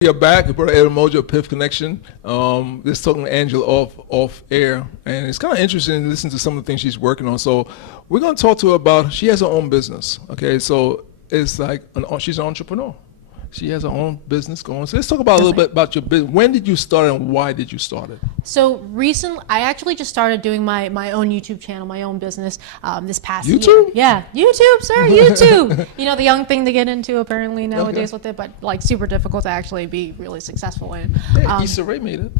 We are back. Brother Ed Mojo, Piff Connection. Just talking to Angela off air, and it's kind of interesting to listen to some of the things she's working on. So we're going to talk to her about. She has her own business. Okay, so it's like she's an entrepreneur. She has her own business going. So let's talk about a little bit about your business. When did you start and why did you start it? So recently, I actually just started doing my own YouTube channel, my own business this past YouTube? year. Yeah, YouTube, sir, YouTube. You know, the young thing to get into apparently nowadays with it, but like super difficult to actually be really successful in. Hey, Issa Rae made it.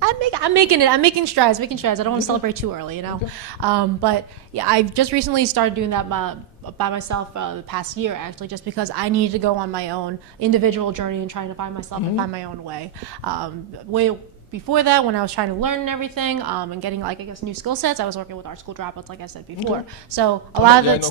I'm making strides. I don't want to celebrate too early, you know. But yeah, I've just recently started doing that by myself the past year, actually, just because I needed to go on my own individual journey and trying to find myself and find my own way. Way before that, when I was trying to learn and everything, and getting like I guess new skill sets, I was working with art school dropouts, like I said before. So a lot of that,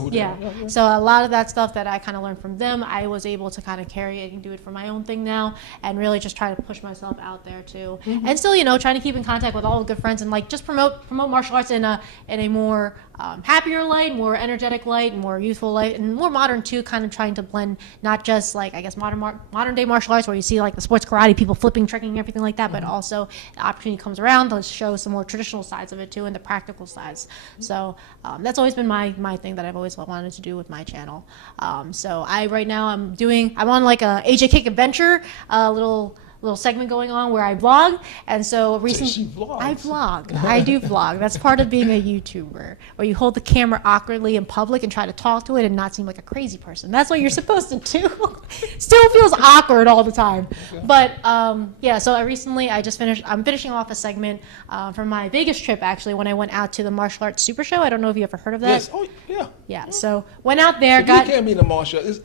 so a lot of that stuff that I kind of learned from them, I was able to kind of carry it and do it for my own thing now, and really just try to push myself out there too, and still, you know, trying to keep in contact with all the good friends and like just promote martial arts in a more happier light, more energetic light, more youthful light, and more modern too. Kind of trying to blend not just like I guess modern day martial arts where you see like the sports karate, people flipping, tricking, everything like that, but also the opportunity comes around to show some more traditional sides of it too, and the practical sides. So that's always been my thing that I've always wanted to do with my channel. So right now I'm on like a AJ Kick adventure, little segment going on where I vlog, and so recently I vlog. I do vlog. That's part of being a YouTuber, where you hold the camera awkwardly in public and try to talk to it and not seem like a crazy person. That's what you're supposed to do. Still feels awkward all the time. Okay. But yeah, so I'm finishing off a segment from my Vegas trip actually when I went out to the Martial Arts Super Show. I don't know if you ever heard of that. Yes. Oh yeah. Yeah. So went out there. You can't be in the martial arts.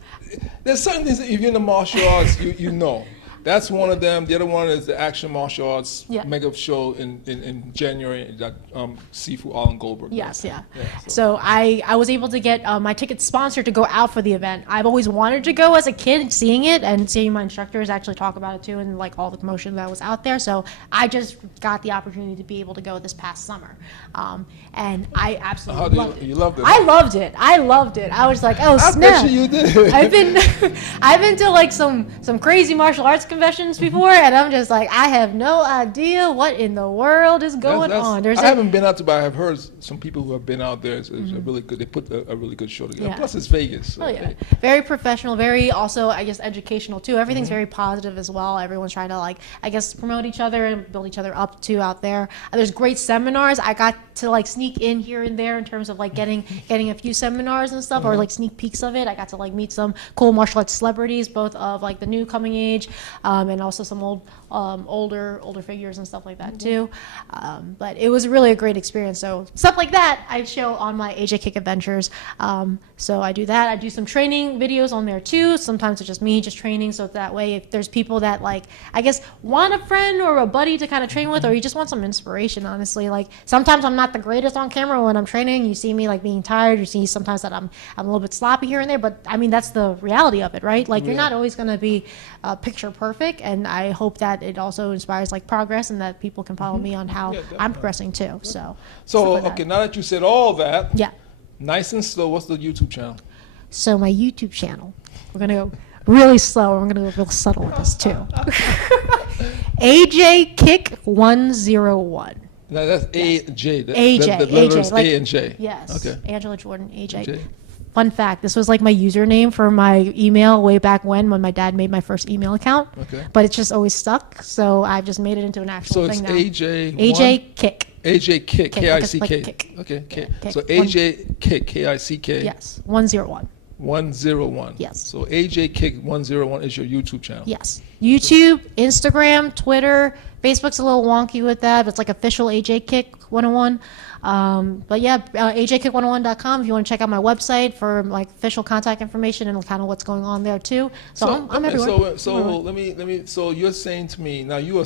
There's certain things that if you're in the martial arts, you know. That's one of them. The other one is the Action Martial Arts mega show in January that Sifu Alan Goldberg. Yes, yeah. So I was able to get my ticket sponsored to go out for the event. I've always wanted to go as a kid, seeing it and seeing my instructors actually talk about it too, and like all the promotion that was out there. So I just got the opportunity to be able to go this past summer, and I absolutely loved it. You loved it. I loved it. I loved it. I was like, oh snap! I bet you did. I've been to like some crazy martial arts conventions before, and I'm just like, I have no idea what in the world is going on. I haven't been out to, but I have heard some people who have been out there. It's a really good. They put a really good show together. Yeah. Plus, it's Vegas. So very professional. Very also, I guess, educational too. Everything's very positive as well. Everyone's trying to like, I guess, promote each other and build each other up too out there. There's great seminars. I got to like sneak in here and there in terms of like getting a few seminars and stuff, or like sneak peeks of it. I got to like meet some cool martial arts celebrities, both of like the new coming age. And also some older figures and stuff like that too. But it was really a great experience. So stuff like that I show on my AJ Kick Adventures. So I do that. I do some training videos on there too. Sometimes it's just me just training. So that way, if there's people that like, I guess, want a friend or a buddy to kind of train with, or you just want some inspiration, honestly. Like sometimes I'm not the greatest on camera when I'm training. You see me like being tired. You see sometimes that I'm a little bit sloppy here and there. But I mean, that's the reality of it, right? Like you're not always going to be picture perfect. And I hope that it also inspires like progress and that people can follow me on how I'm progressing too. So okay, now that you said all that, yeah, nice and slow, what's the YouTube channel? So my YouTube channel, we're gonna go really slow. We're gonna go real subtle with this too. AJ Kick 101. Now that's AJ. AJ. The letters like, A and J. Yes. Okay. Angela Jordan AJ. AJ. Fun fact, this was like my username for my email way back when my dad made my first email account. Okay. But it's just always stuck, so I've just made it into an actual thing now. So it's AJ. AJ Kick. AJ Kick. K-I-C-K. Kick. Okay. So AJ Kick. K-I-C-K. Yes. 101. 101. Yes. So AJ Kick 101 is your YouTube channel. Yes. YouTube, Instagram, Twitter, Facebook's a little wonky with that, but it's like official AJ Kick 101. But yeah, ajkick101.com if you want to check out my website for like official contact information and kind of what's going on there too. So I'm everywhere. So you're saying to me now you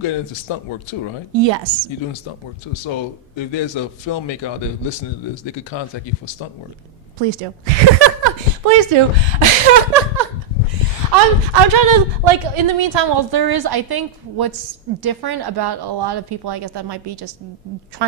get into stunt work too, right? Yes. You're doing stunt work too. So if there's a filmmaker out there listening to this, they could contact you for stunt work. Please do. Please do. I'm trying to, like, in the meantime, well, there is, I think what's different about a lot of people, I guess, that might be just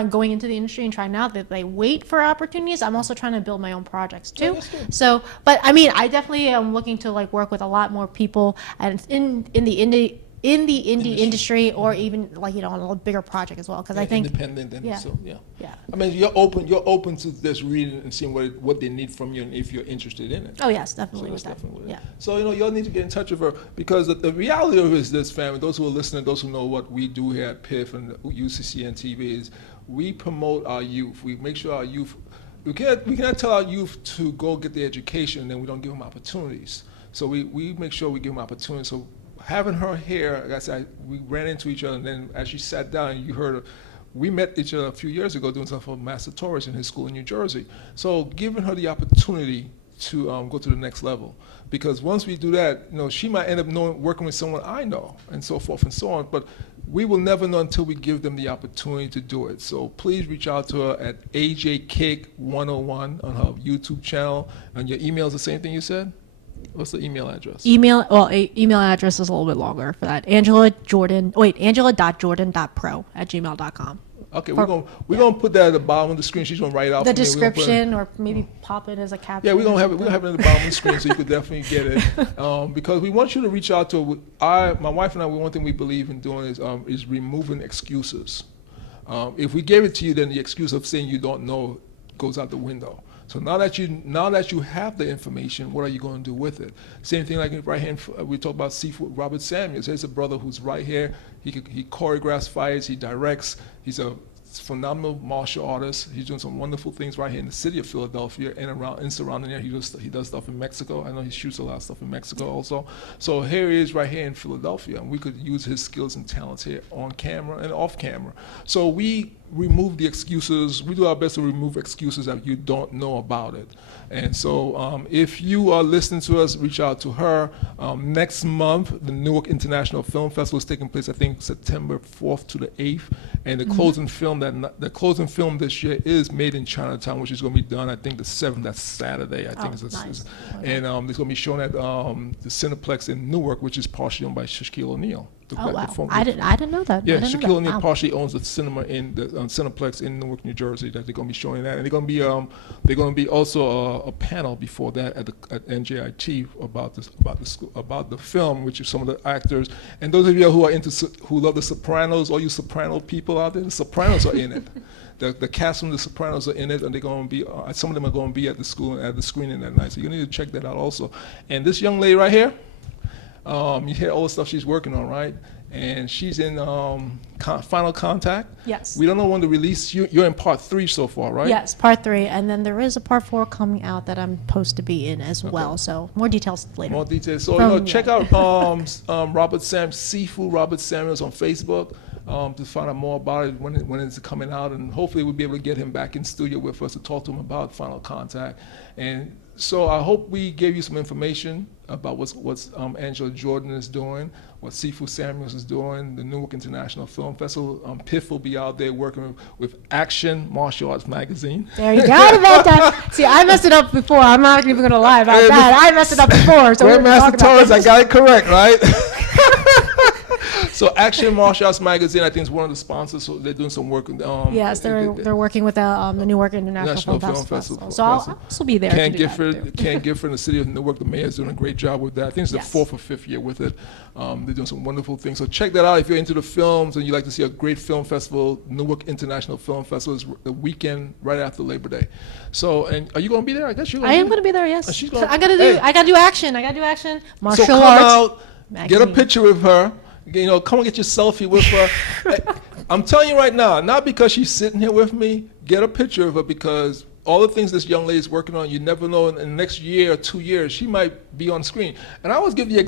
going into the industry and trying out, that they wait for opportunities. I'm also trying to build my own projects too. So, but I mean, I definitely am looking to like work with a lot more people and in the indie industry, or even like, you know, on a bigger project as well, because I think independent and yeah. so yeah. Yeah. I mean, you're open to just reading and seeing what they need from you, and if you're interested in it. Oh yes, So definitely that's with that. definitely what it is. Yeah. So, you know, y'all need to get in touch with her, because the reality of it is this, family, those who are listening, those who know what we do here at Piff and UCCN TV is we promote our youth. We make sure our youth, we cannot tell our youth to go get the education and then we don't give them opportunities. So we make sure we give them opportunities. So having her here, like I said, we ran into each other, and then as she sat down, you heard her. We met each other a few years ago doing something for Master Torres in his school in New Jersey. So giving her the opportunity to go to the next level, because once we do that, you know, she might end up working with someone I know, and so forth and so on. But we will never know until we give them the opportunity to do it. So please reach out to her at AJCake101 on her YouTube channel. And your email is the same thing you said? What's the email address? Email address is a little bit longer for that. Angela.jordan.pro@gmail.com. Okay, we're gonna put that at the bottom of the screen. She's gonna write it out The for me. description, or maybe pop it as a caption. Yeah, we're gonna have it at the bottom of the screen, so you could definitely get it. Because we want you to reach out to my wife and I. One thing we believe in doing is removing excuses. If we gave it to you, then the excuse of saying you don't know goes out the window. So now that you have the information, what are you going to do with it? Same thing like right here, we talk about Seafood Robert Samuels. There's a brother who's right here. He choreographs fights, he directs. He's a phenomenal martial artist. He's doing some wonderful things right here in the city of Philadelphia and around and surrounding there. He does stuff in Mexico. I know he shoots a lot of stuff in Mexico also. So here he is right here in Philadelphia, and we could use his skills and talents here on camera and off camera. So we remove the excuses. We do our best to remove excuses that you don't know about it. And so if you are listening to us, reach out to her. Next month, the Newark International Film Festival is taking place, I think, September 4th to the 8th. And the closing film this year is Made in Chinatown, which is going to be done, I think, the 7th. That's Saturday. I think it's nice. Okay. And it's going to be shown at the Cineplex in Newark, which is partially owned by Shaquille O'Neal. Wow. I didn't know that. Yeah, Shaquille O'Neal partially owns the cinema in the Cineplex in Newark, New Jersey, that they're going to be showing that, and they're going to be also a panel before that at NJIT about the film, which is some of the actors, and those of you who love The Sopranos, all you Soprano people out there, The Sopranos are in it. The cast from The Sopranos are in it, and they're going to be some of them are going to be at the screening that night. So you need to check that out also. And this young lady right here. You hear all the stuff she's working on, right? And she's in Final Contact. Yes. We don't know when to release. You're in part 3 so far, right? Yes, part 3, and then there is a part 4 coming out that I'm supposed to be in as well. So more details later. More details. So check out Seafood Robert Samuels on Facebook to find out more about it when it's coming out, and hopefully we'll be able to get him back in studio with us to talk to him about Final Contact. And so I hope we gave you some information about what's Angela Jordan is doing, what Seafood Samuels is doing, the Newark International Film Festival. Piff will be out there working with Action Martial Arts Magazine. There you go. About that. See, I messed it up before. I'm not even going to lie about that. I messed it up before. So Grandmaster Torres, I got it correct, right? So Action Martial Arts Magazine, I think, is one of the sponsors. So they're doing some work. Yes, they're working with the Newark International Film Festival. So I'll also be there. Ken Gifford in the city of Newark, the mayor, is doing a great job with that. I think it's the 4th or 5th year with it. They're doing some wonderful things. So check that out if you're into the films and you like to see a great film festival. Newark International Film Festival is the weekend right after Labor Day. So, and are you going to be there? I guess you're going to be there. I am going to be there, yes. I got to do action. Martial arts. So come out, magazine. Get a picture with her. You know, come and get your selfie with her. I'm telling you right now, not because she's sitting here with me, get a picture of her, because all the things this young lady's working on, you never know, in the next year or 2 years, she might be on screen. And I always give you,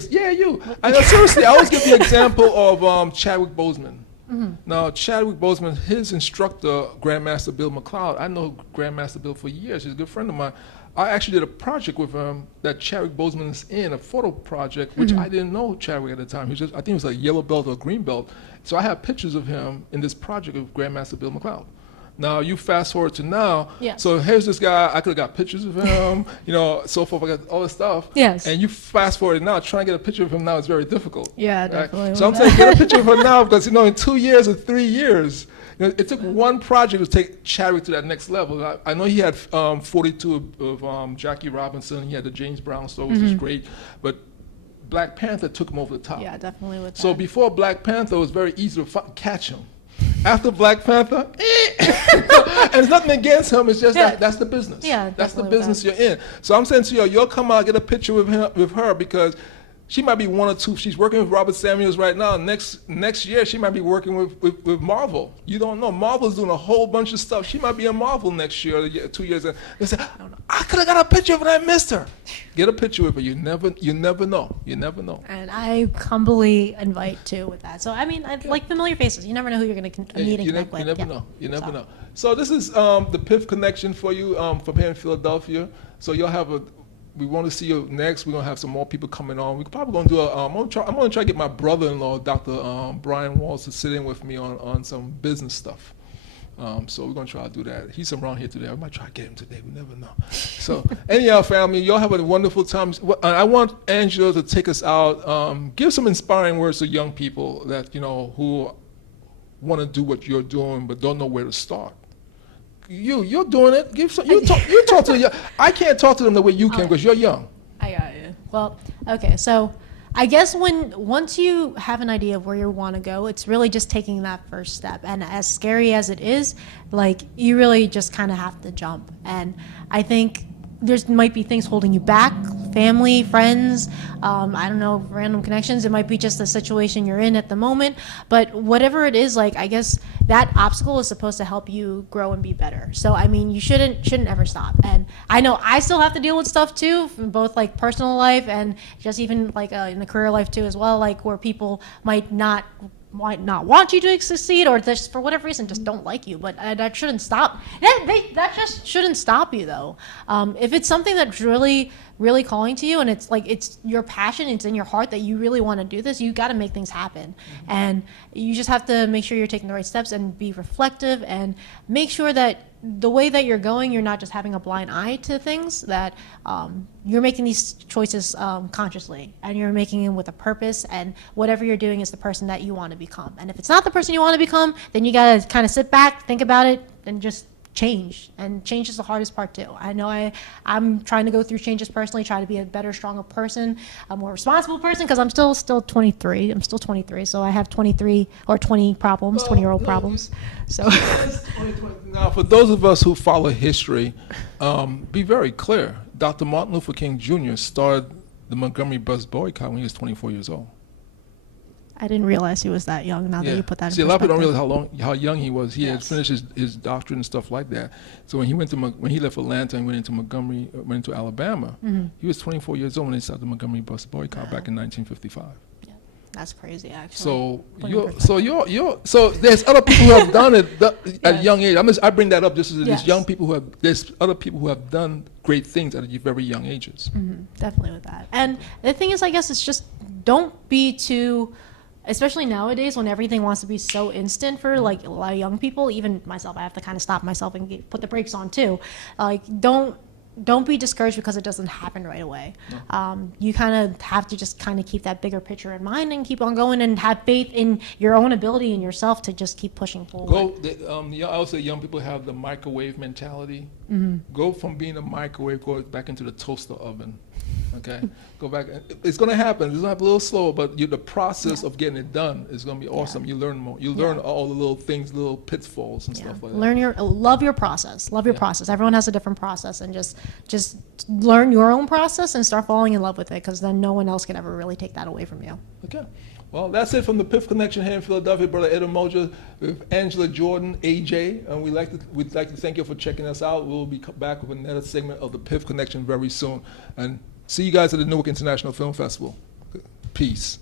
I know, seriously, I always give you an example of Chadwick Boseman. Mm-hmm. Now, Chadwick Boseman, his instructor, Grandmaster Bill McLeod, I know Grandmaster Bill for years. He's a good friend of mine. I actually did a project with him that Chadwick Boseman is in, a photo project, which I didn't know Chadwick at the time. I think he was a yellow belt or a green belt. So I have pictures of him in this project of Grandmaster Bill McLeod. Now you fast forward to now. Yes. So here's this guy. I could have got pictures of him, so forth. I got all this stuff. Yes. And you fast forward now, trying to get a picture of him now is very difficult. Yeah, right? definitely. So I'm saying get a picture of her now because in 2 years or 3 years, it took one project to take Chadwick to that next level. I know he had 42 of Jackie Robinson. He had the James Brown story, which is great, but Black Panther took him over the top. Yeah, definitely with that. So before Black Panther, it was very easy to catch him. After Black Panther, and it's nothing against him. It's just that's the business. Yeah, that's the definitely with business you're in. So I'm saying to you, you'll come out, get a picture with her because she might be one or two. She's working with Robert Samuels right now. Next year, she might be working with Marvel. You don't know. Marvel's doing a whole bunch of stuff. She might be in Marvel next year, or 2 years. And they say, I could have got a picture of her and I missed her. Get a picture with her. You never know. You never know. And I humbly invite too with that. So I mean, I like familiar faces. You never know who you're going to meet and connect with. You never know. You never know. So this is the Piff connection for you from here in Philadelphia. So you'll have we want to see you next. We're gonna have some more people coming on. We're probably gonna do I'm gonna try to get my brother-in-law, Dr. Brian Walls, to sit in with me on some business stuff. So we're gonna try to do that. He's around here today. We might try to get him today. We never know. So anyhow, family, y'all have a wonderful time. I want Angela to take us out. Give some inspiring words to young people that who want to do what you're doing but don't know where to start. You're doing it. You talk to the. I can't talk to them the way you can because you're young. I got you. Well, okay. So I guess once you have an idea of where you want to go, it's really just taking that first step. And as scary as it is, like you really just kind of have to jump. And I think might be things holding you back, family, friends, I don't know, random connections. It might be just the situation you're in at the moment. But whatever it is, like I guess that obstacle is supposed to help you grow and be better. So I mean, you shouldn't ever stop. And I know I still have to deal with stuff too, from both like personal life and just even like in the career life too as well, like where people might not want you to succeed, or just for whatever reason just don't like you. But that shouldn't stop. That just shouldn't stop you though. If it's something that's really calling to you, and it's like it's your passion, it's in your heart that you really want to do this, you got to make things happen. And you just have to make sure you're taking the right steps and be reflective and make sure that the way that you're going, you're not just having a blind eye to things, that you're making these choices consciously, and you're making them with a purpose, and whatever you're doing is the person that you want to become. And if it's not the person you want to become, then you got to kind of sit back, think about it, and just change. And change is the hardest part too. I know I'm trying to go through changes personally, try to be a better, stronger person, a more responsible person, because I'm still 23. I'm still 23, so I have 20 problems, 20-year-old problems. So now, for those of us who follow history, be very clear. Dr. Martin Luther King Jr. started the Montgomery bus boycott when he was 24 years old. I didn't realize he was that young. Now that you put that in See, a lot of people don't realize perspective. how young he was. He had finished his doctorate and stuff like that. So when he left Atlanta and went into Alabama, he was 24 years old when they started the Montgomery bus boycott back in 1955. Yeah, that's crazy, actually. So there's other people who have done it at a young age. I bring that up just as there's young people there's other people who have done great things at very young ages. Definitely with that. And the thing is, I guess it's just don't be too. Especially nowadays when everything wants to be so instant for like a lot of young people, even myself, I have to kind of stop myself and put the brakes on too. Like don't be discouraged because it doesn't happen right away. No. You kind of have to just kind of keep that bigger picture in mind and keep on going and have faith in your own ability and yourself to just keep pushing forward. I also young people have the microwave mentality. Go from being a microwave, go back into the toaster oven. Okay, go back. It's going to happen. It's going to happen a little slower, but the process of getting it done is going to be awesome. You learn more. You learn all the little things, little pitfalls and stuff like that. Love your process. Love your process. Everyone has a different process, and just learn your own process and start falling in love with it, because then no one else can ever really take that away from you. Okay. Well, that's it from the Piff Connection here in Philadelphia. Brother Ed Moja with Angela Jordan, AJ, and we'd like to thank you for checking us out. We'll be back with another segment of the Piff Connection very soon, and see you guys at the Newark International Film Festival. Peace.